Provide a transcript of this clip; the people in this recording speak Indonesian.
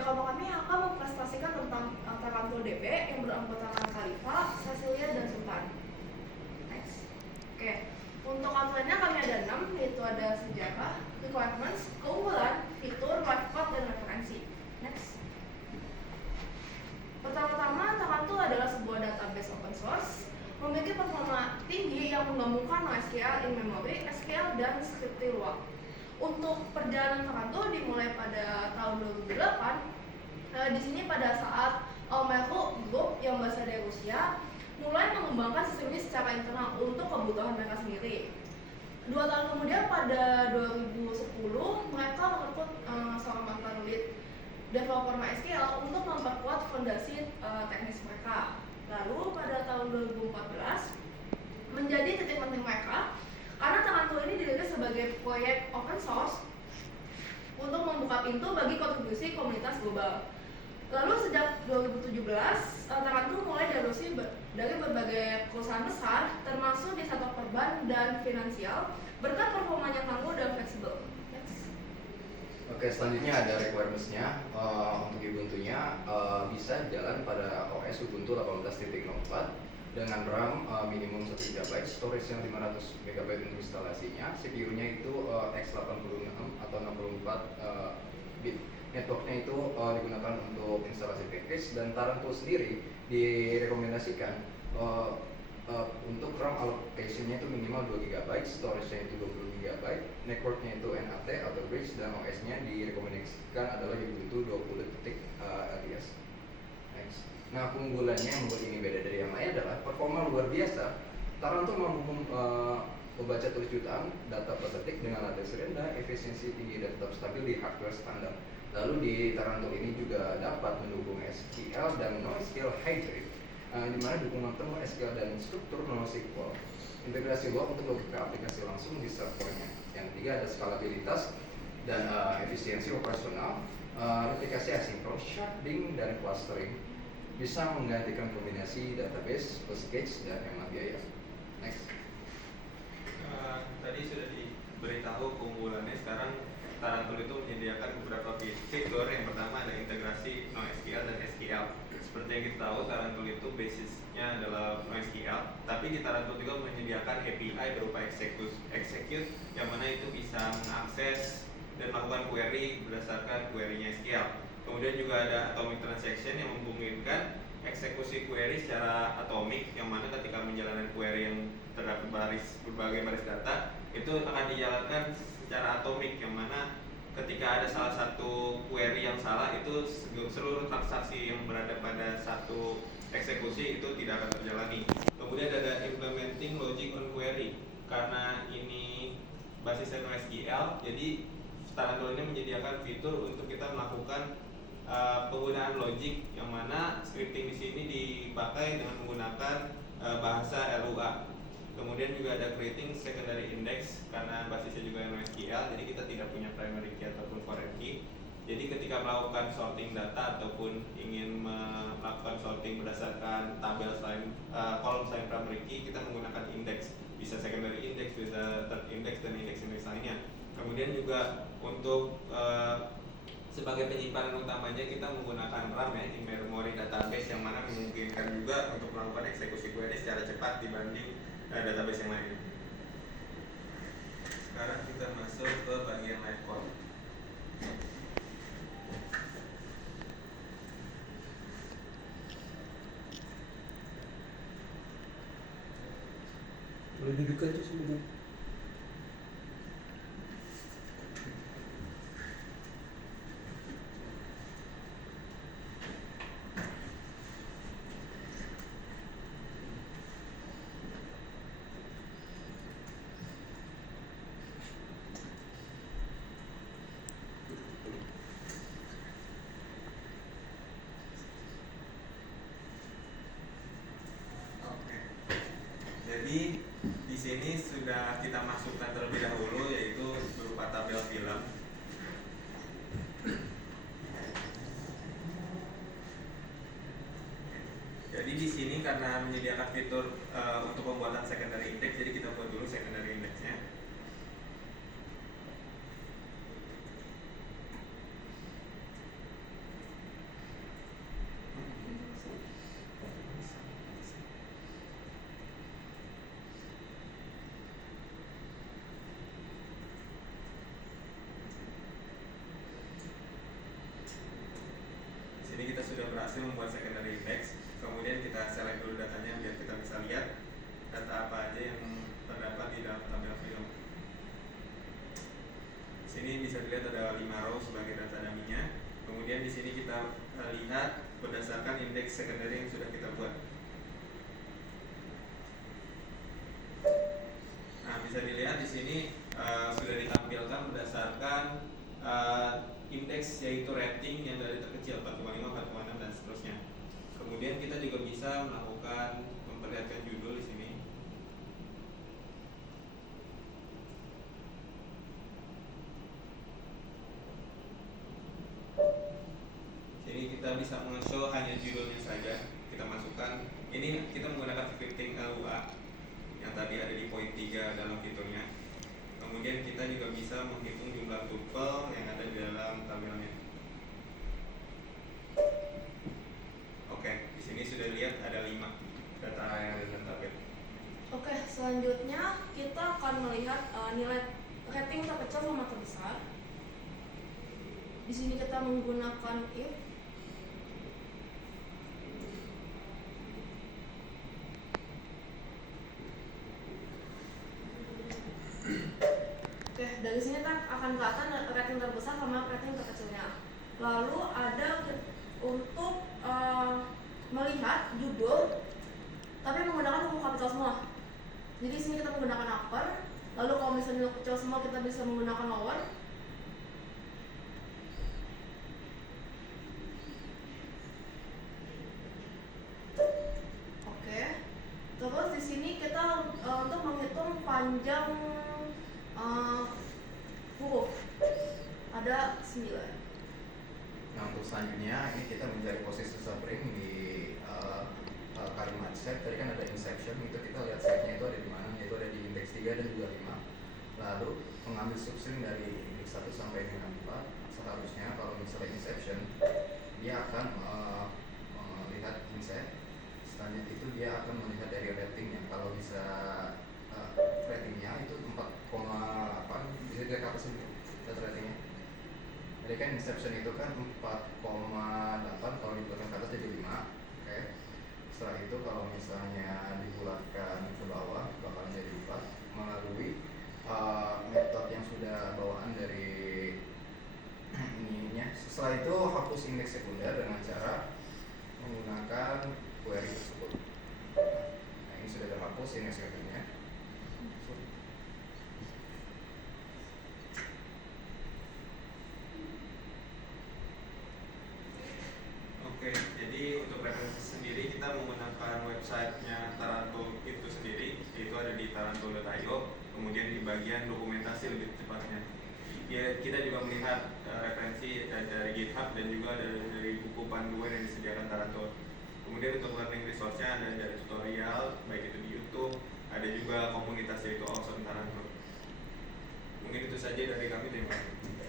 kelompok kami akan mempresentasikan tentang Tarantul DB yang beranggotakan Khalifa, Cecilia, dan Sultan. Next. Oke. Untuk outline-nya kami ada 6, yaitu ada sejarah, requirements, keunggulan, fitur, live code, dan referensi. Next. Pertama-tama, Tarantul adalah sebuah database open source memiliki performa tinggi yang menggabungkan NoSQL in-memory, SQL, dan scripting luar. Untuk perjalanan Tarantul dimulai pada tahun 2008. Di sini pada saat Almaco Group yang berasal dari Rusia mulai mengembangkan sistem ini secara internal untuk kebutuhan mereka sendiri. 2 tahun kemudian pada 2010 mereka merekrut seorang mantan lead developer MySQL untuk memperkuat fondasi teknis mereka. Lalu pada tahun 2014 menjadi titik penting mereka karena Tarantul ini dirilis sebagai proyek open source untuk membuka pintu bagi kontribusi komunitas global. Lalu sejak 2017 Tarantul mulai diadopsi dari berbagai perusahaan besar termasuk di sektor perban dan finansial berkat performanya tangguh dan fleksibel. Oke, selanjutnya ada requirements-nya. Untuk Ubuntu-nya bisa jalan pada OS Ubuntu 18.04 dengan RAM minimum 1 GB, storage yang 500 MB untuk instalasinya, CPU-nya itu x86 atau 64 bit. Networknya itu digunakan untuk instalasi package, dan Tarantul sendiri direkomendasikan untuk RAM allocation-nya itu minimal 2 GB, storage-nya itu 20 GB, network-nya itu NAT atau bridge, dan OS-nya direkomendasikan adalah Ubuntu 20.LTS. Next. Nah, keunggulannya yang membuat ini beda dari yang lain adalah performa luar biasa. Tarantul mampu membaca tulis jutaan data per detik dengan latensi rendah, efisiensi tinggi, dan tetap stabil di hardware standar. Lalu di Tarantul ini juga dapat mendukung SQL dan NoSQL hybrid, di mana dukungan penuh SQL dan struktur NoSQL. Integrasi luar untuk logika aplikasi langsung di servernya. Yang ketiga ada skalabilitas dan efisiensi operasional. Replikasi asinkron, sharding, dan clustering bisa menggantikan kombinasi database, package, dan hemat biaya. Next. Tadi sudah diberitahu keunggulannya. Sekarang Tarantul itu menyediakan beberapa fitur. Yang pertama ada integrasi NoSQL dan SQL. Seperti yang kita tahu, Tarantul itu basisnya adalah NoSQL, tapi di Tarantul juga menyediakan API berupa execute yang mana itu bisa mengakses dan melakukan query berdasarkan query-nya SQL. Kemudian juga ada atomic transaction yang memungkinkan eksekusi query secara atomik, yang mana ketika menjalankan query yang terdapat berbagai baris data itu akan dijalankan secara atomik, yang mana ketika ada salah satu query yang salah itu seluruh transaksi yang berada pada satu eksekusi itu tidak akan terjalani. Kemudian ada implementing logic on query, karena ini basisnya NoSQL, jadi Tarantul ini menyediakan fitur untuk kita melakukan penggunaan logic, yang mana scripting di sini dipakai dengan menggunakan bahasa Lua. Kemudian juga ada creating secondary index, karena basisnya juga NoSQL, jadi kita tidak punya primary key ataupun foreign key. Jadi ketika melakukan sorting data ataupun ingin melakukan sorting berdasarkan tabel selain kolom selain primary key, kita menggunakan index, bisa secondary index, bisa third index, dan index lainnya. Kemudian juga untuk sebagai penyimpanan utamanya kita menggunakan RAM ya, in-memory database, yang mana memungkinkan juga untuk melakukan eksekusi query secara cepat dibanding database yang lain. Sekarang kita masuk ke bagian live code. Boleh duduk aja sebentar. Jadi di sini sudah kita masukkan terlebih dahulu, yaitu berupa tabel film. Jadi di sini karena menyediakan fitur untuk pembuatan secondary index, jadi kita buat dulu secondary indexnya. berhasil membuat secondary index. Kemudian kita select dulu datanya biar kita bisa lihat data apa aja yang terdapat di dalam tabel film. Sini bisa dilihat ada 5 row sebagai data dummy-nya. Kemudian di sini kita lihat berdasarkan indeks secondary yang sudah kita buat. Nah, bisa dilihat di sini sudah ditampilkan berdasarkan indeks, yaitu rating yang dari terkecil 4,5, 4,6 dan seterusnya. Kemudian kita juga bisa melakukan memperlihatkan judul di sini. Sini kita bisa men-show hanya judulnya saja. Kita masukkan. Ini kita menggunakan scripting LUA yang tadi ada di poin 3 dalam fiturnya. Kemudian kita juga bisa menghitung jumlah tuple yang ada di dalam tabelnya. Oke, di sini sudah lihat ada 5 data yang ada dalam tabel. Oke, selanjutnya kita akan melihat nilai rating terkecil sama terbesar. Di sini kita menggunakan if. Oke, dari sini kan akan kelihatan rating terbesar sama rating terkecilnya. Lalu ada untuk melihat judul, tapi menggunakan huruf kapital semua. Jadi di sini kita menggunakan upper. Lalu kalau misalnya huruf kecil semua kita bisa menggunakan lower. Oke. Terus di sini kita untuk menghitung panjang huruf ada 9. Nah, untuk selanjutnya ini kita mencari posisi substring di kalimat set. Tadi kan ada inception, itu kita lihat setnya itu ada di mana, yaitu ada di indeks 3 dan juga 5. Lalu mengambil substring dari indeks 1 sampai dengan 4. Seharusnya kalau misalnya inception dia akan melihat inset. Selanjutnya itu dia akan melihat dari ratingnya. Kalau bisa ratingnya itu 4,8, bisa dilihat apa sih data ratingnya. Jadi kan inception itu kan 4,8, kalau dibulatkan ke atas jadi 5. Oke. Setelah itu kalau misalnya dibulatkan ke bawah bakalan jadi 4 melalui metode yang sudah bawaan dari ininya. Setelah itu hapus indeks sekunder dengan cara menggunakan query tersebut. Nah, ini sudah terhapus indeks sekundernya. Oke, jadi untuk referensi sendiri kita menggunakan websitenya Tarantul itu sendiri, yaitu ada di tarantul.io. Kemudian di bagian dokumentasi lebih tepatnya, ya, kita juga melihat referensi dari GitHub dan juga dari buku panduan yang disediakan Tarantul. Kemudian untuk learning resource-nya ada dari tutorial, baik itu di YouTube, ada juga komunitas yaitu Awesome Tarantul. Mungkin itu saja dari kami, terima kasih.